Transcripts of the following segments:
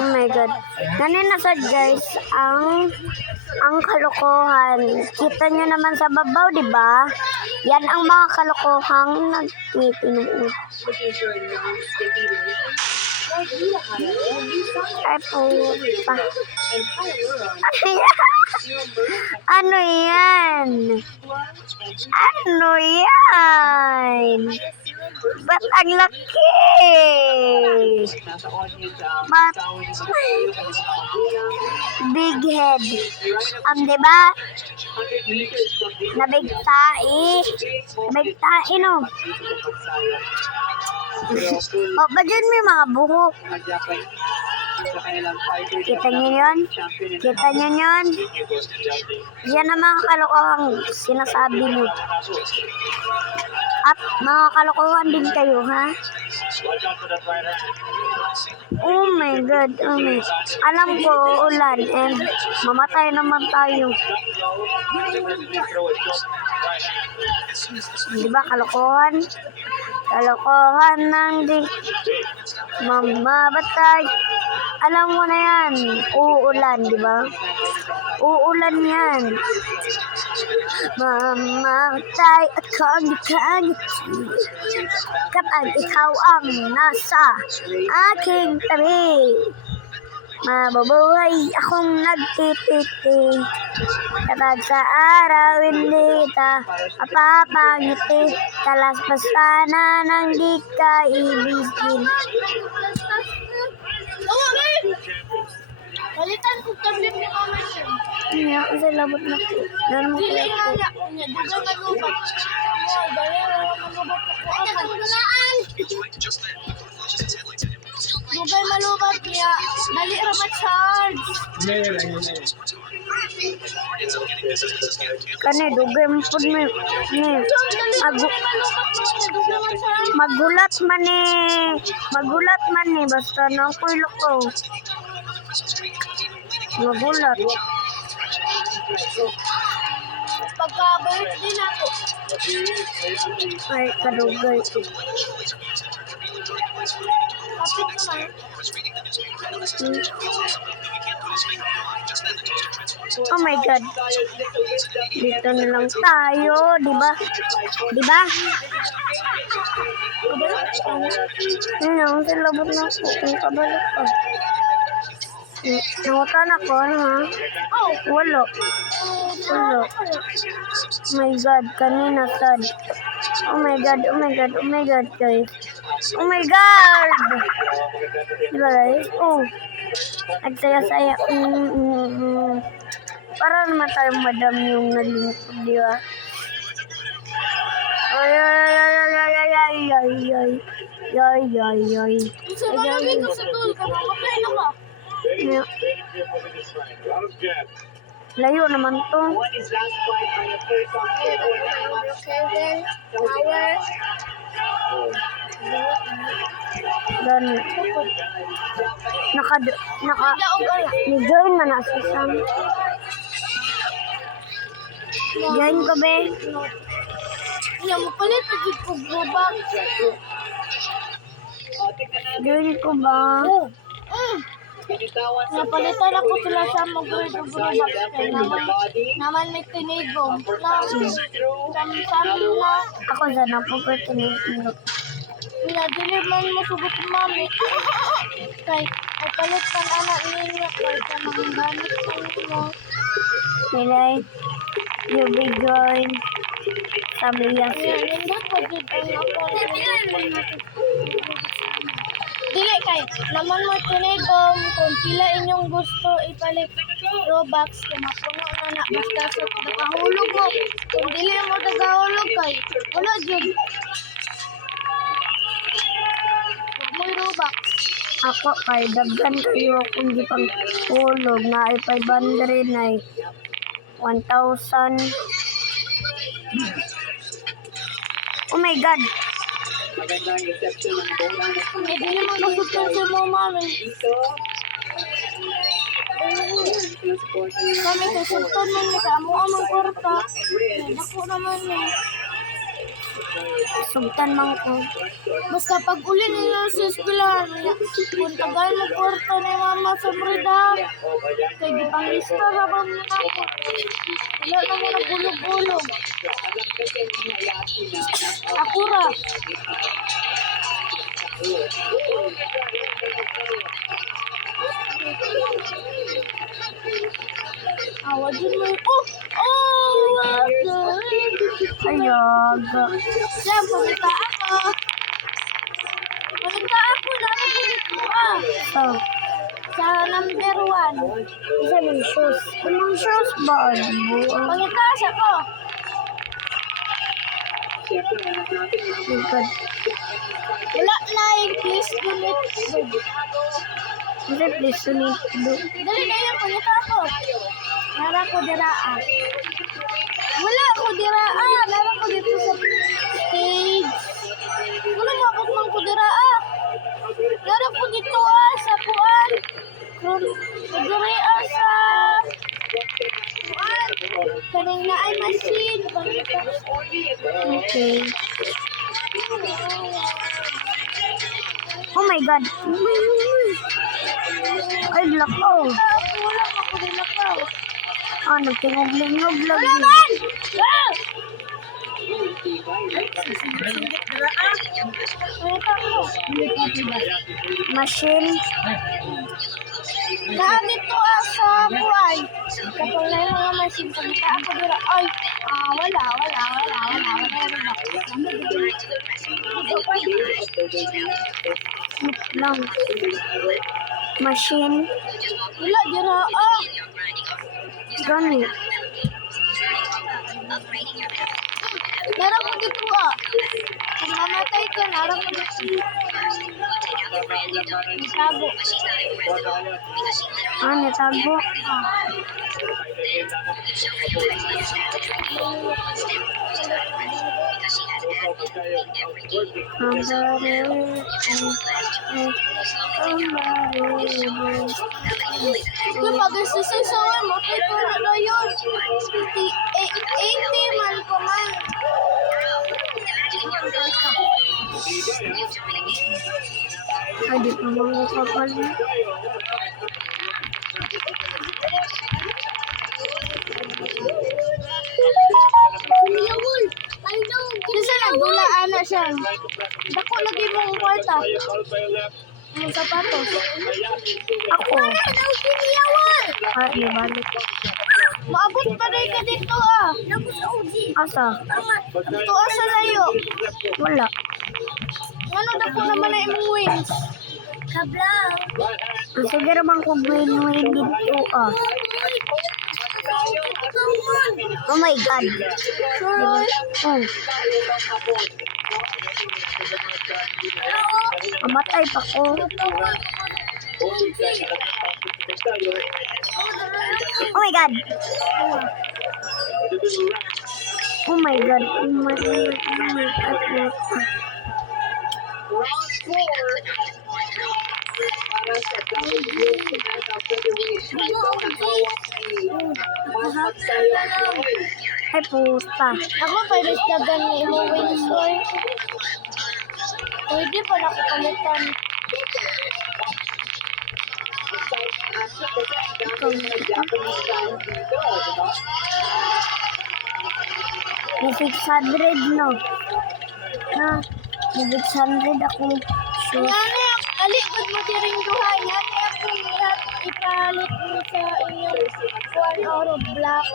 Oh my God. Kanina sad guys, ang kalokohan. Kita nyo naman sa babaw, di ba? Yan ang mga kalokohang nagtitinuod. Ay puta. Ano yan? Ano yan? Ba't ang laki? Ba't big head? Diba? Nabigtai. Nabigtai, no? O, ba dyan may mga buhok? Kita nyo yun? Kita nyo yun? Yan ang mga kalokohang sinasabi nyo. At mga kalokohan din kayo, ha? Oh my God, oh my. Alam ko, ulan, and mamatay naman tayo. Diba, kalokohan? Kalokohan ng di mamamatay. Alam mo na yan, uulan, diba? Uulan yan. Mamamatay akong nakangiti kapag ikaw ang nasa aking tabi. Mabubuhay akong nagtititi kapag sa araw hindi kita mapapangiti. Kalaspas sana nang di ka ibigin. Balitan ko tablet ni Mama siya. Hindi ako sa labot na po. Doon mo Dili kaya nga po. na. Duga nga lubat. Wow, dali nga malubat ako. Ay, nakagulaan! Dugay malubat niya. Dali ra ma-charge. Kani, dugay mo po ni. Magulat man ni. Magulat man ni. Basta nang kulo ko. Magulat. Pagka-birthday na ako. Ay, kadugay. Kapit naman. Oh my God. Dito na lang tayo, di ba? Di ba? Yun ang silabot na ako. Kung kabalik ko. Nangutan ako, ano ha? Oh, Walo. Walo. Oh my God, kanina sad. Oh my God, oh my God, oh my God, guys. Oh my God! Diba guys? Oh. Nagsaya-saya. Para naman tayong madam yung nalingkod, di ba? Ay, ay, ay, ay, ay, ay, ay, ay, ay, ay, ay. isa malagay ko sa tool ka. Mamatay na ka. Layo naman to. Kevin, Power. Dan naka ni-join na nasa Sam. Join ko be. Iya mo palit pagid ko grobak. Join ko ba? Napalitan ako sila sa mag-grobak. Naman may tinigong. Sam-sam na. Ako sana po ko tinutulog. Dili man mo sugot mami. Kay palit pan anak ninyo kay sa mga gamit ninyo. Nilay, you be join. Sabi niya Nindot pa jud ang ako. Dili kay naman mo tinigom kung pila inyong gusto ipalit Robux kung mapuno na basta sa nakahulog mo. Kung dili mo nagahulog kay wala jud. May Robux. ako kay daghan kayo kung di pang hulog na ay 500 na 1,000. Oh my God. Eh, dili mo masuktan sa mo, mami. Kami, kasuktan mo ni ka. Amo amang kwarta. Dako naman eh. Sugtan man ko. Basta pag uli nila sa eskwelahan, kung tagal mo kwarto ni mama sa brida, kay di panglista ra ba mo na ako. Wala na mo na bulog-bulog. Ako ra. Awa din mo. Ayaga. Siya, pumunta ako. Pumunta ako, dami ko dito So, sa number 1. isa ng shoes. Anong shoes ba? Albo. Pumunta siya ko. Likod. Wala na please donate. Kasi please sunod do. Dali na yan, pumunta ako. Nara ko diraa. Wala ko diraa. Nara ko dito sa stage. Wala mabot man ko diraa. Nara ko dito sa puan. Diraa sa puan. Kaning na ay machine. Okay. Oh my God. Ay, lakaw. Wala ako dilakaw. Ah, nagtingog-lingog lagi. Laban! Ah! Pumunta ko. Machine. Dito sa buhay. Kapag na yung mga machine, pumunta ako dira. Ay, wala. Snip lang. Machine. Wala dira. Ganit. Meron ko dito Kung mamatay ka, meron ko dito. Tago. Ah, natago. Yung pag-isisawan mo, kay ko na yun. 80 man ko man. Ay, di pa mga kapal. Kasi nagdulaan na siya. Dako lagi mong kwarta. Yung sapatos. Ako. Ah, ibalik. Maabot pa rin ka dito Asa? Dito sa layo. Wala. Ano dako naman na imong wings? Kablang. Ah, sige naman ko win-win dito ah. Oh my God. Sure. Oh. Amatay pa ko. Oh my God. Oh my God. Oh my God. Ay, puta. Ako pwede dagan ni imong wings oy. Pwede pa na ko palitan. May 600 no. Ha? May 600 akong shoes. Ngani alikod mo diring duhay. Ngani ako niya ipalit mo sa inyong 1 hour of black.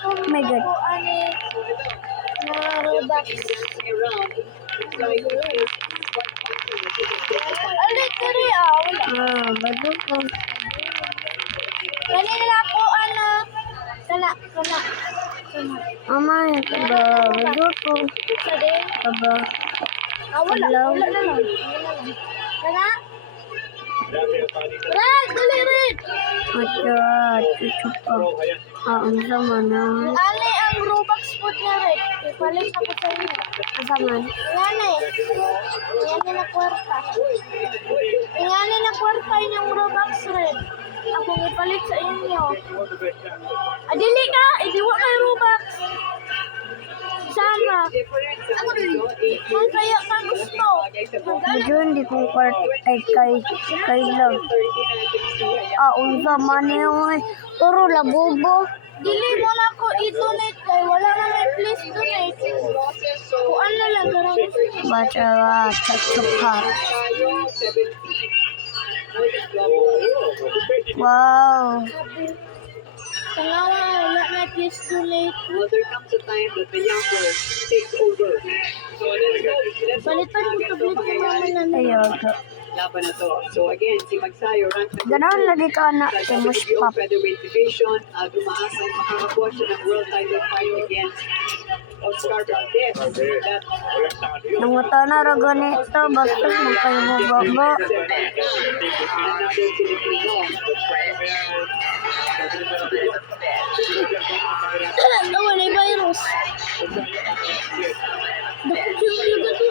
Oh my God. Ako ani na Robux. Alit diri wala. Ah, bago ko. Kanina ako kana. Ama, ito ba? Bago ko. Sa din. Aba. Wala. Hello? Wala na lang. Kana? Red, dali red. Acha, chuchu pa. Ah, ang sama na. Ali ang Robux food na red. Ipalit ako sa inyo. Asa man? Ngani. Ngani na kwarta. Ngani na kwarta yung Robux red. akong ipalit sa inyo. Dili ka, idiwa kay Robux. Sama. Kung kaya ka gusto. Medyo hindi kong kwart ay kay lang. Unsa man yun. Puro labubo. Dili mo na ako i-donate kay wala na may please donate. Kuan na lang karang gusto. Baca cakap. Wow. Tangawa wala na please donate. Well, there comes a time that the younger takes over. So let's Balitan ko tablet ko naman na Ayun. laban na to. So again, si Magsayo ranked number Ganaon lagi ka na sa timus WBO pop. featherweight division. Dumaas ang makakakuha siya ng world title fight against Oscar Valdez. That Nanguta na ra ganito. Basta mo kayo mababa. another Filipino. Awan ay virus. Bakit yung talaga to?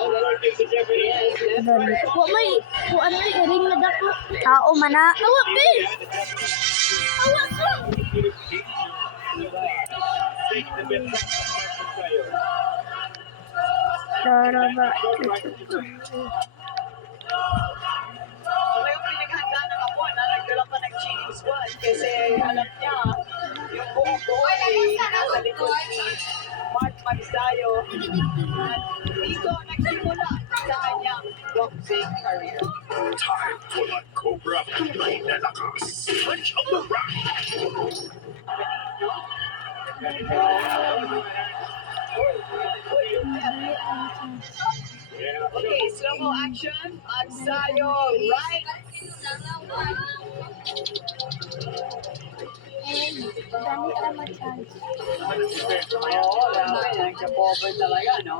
Dali. Wa may kuan ay ring na dako. Tao man na. Awa be. Awa so. Tara ba? Okay, yung pinaghanda ng apo na nagdala pa ng cheating squad kasi alam niya yung buong buo ay nasa likod ni Mark Magsayo at dito nagsimula sa kanyang boxing career. Time for the Cobra Tunay na Lakas. Punch of the Rock. Okay, slow-mo action. Magsayo, right. Dali ka ma-chance. Oo, grabe. Nagka-cover talaga, no?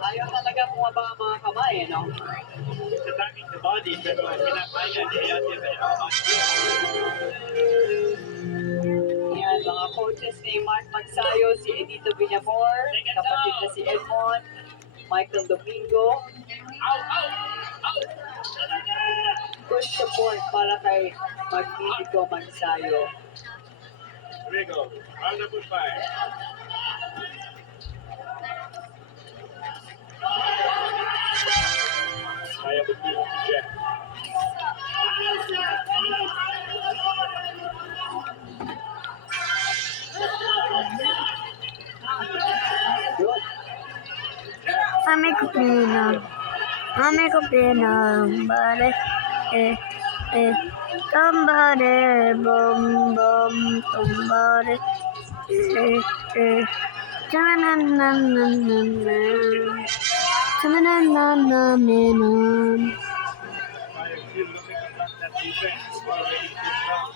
Ayaw talaga bumaba ang mga kamay, no? Yan, mga coaches ni Mark Magsayo, si Edito Villamor, kapatid na si Edmond, Michael Domingo. Push support para kay Magnifico Magsayo. Rigo, round number 5. Kaya mo dito si Jeff. Good. Ame ko pina. Ame ko pina. Bare. Tambare. Bum bum. Tambare. Tananananana. Tananananana. Kaya still looking at that defense. Already pushed down.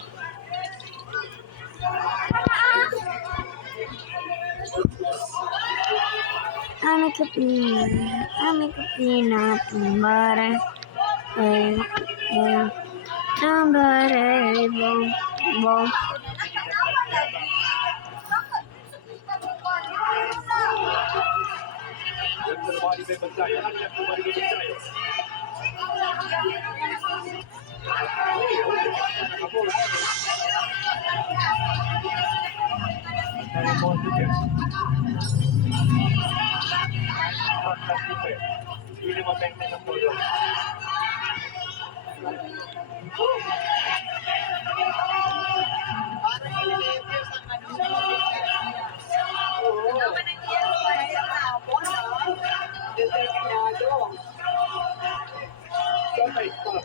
Ame ko pina. Tambare. Tambare. Bum bum. Good for the body by Magsayo. Not good for the body by Magsayo. Magsayo more defense. Not that defense. Hindi mo technique ang todo. Determinado. Somebody stop.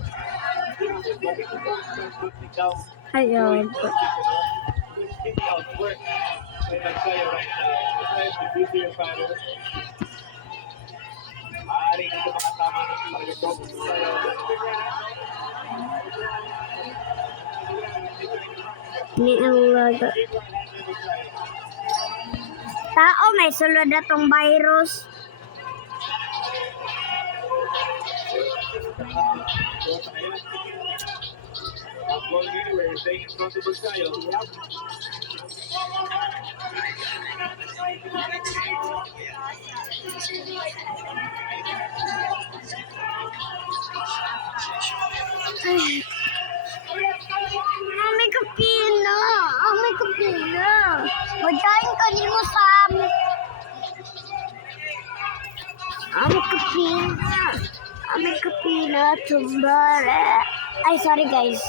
Looking down. Ayun. Keep out work. May Magsayo right now. Magsayo is the busier fighter. Maaaring ito makasama ng mga top. Ni ang laga. Tao, may sulod na tong virus. Not going anywhere. Staying in front of Magsayo. May kapina. May kapina. Madaing ka ni mo, Sam. May kapina. May kapina. Tumbare. Ay, sorry guys.